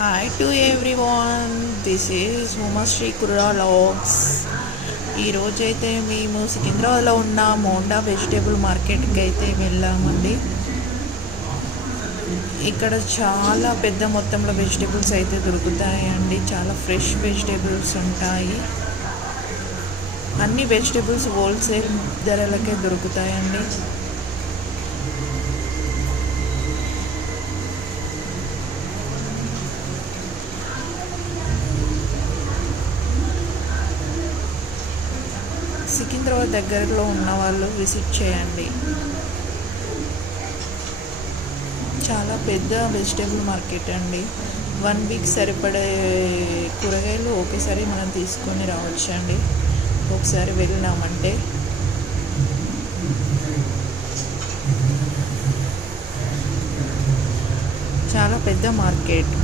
Hi to everyone, this is Umaశ్రీ Kurra vlogs. ఈరోజైతే మేము సికింద్రాబాద్లో ఉన్న మోండా వెజిటేబుల్ మార్కెట్కి అయితే వెళ్ళామండి. ఇక్కడ చాలా పెద్ద మొత్తంలో వెజిటేబుల్స్ అయితే దొరుకుతాయండి. చాలా ఫ్రెష్ వెజిటేబుల్స్ ఉంటాయి. అన్ని వెజిటేబుల్స్ హోల్సేల్ ధరలకే దొరుకుతాయండి. సికింద్రాబాద్ దగ్గరలో ఉన్న వాళ్ళు విజిట్ చేయండి. చాలా పెద్ద వెజిటేబుల్ మార్కెట్ అండి. 1 వీక్ సరిపడే కూరగాయలు ఒకేసారి మనం తీసుకొని రావచ్చండి ఒకసారి వెళ్ళినామంటే. చాలా పెద్ద మార్కెట్.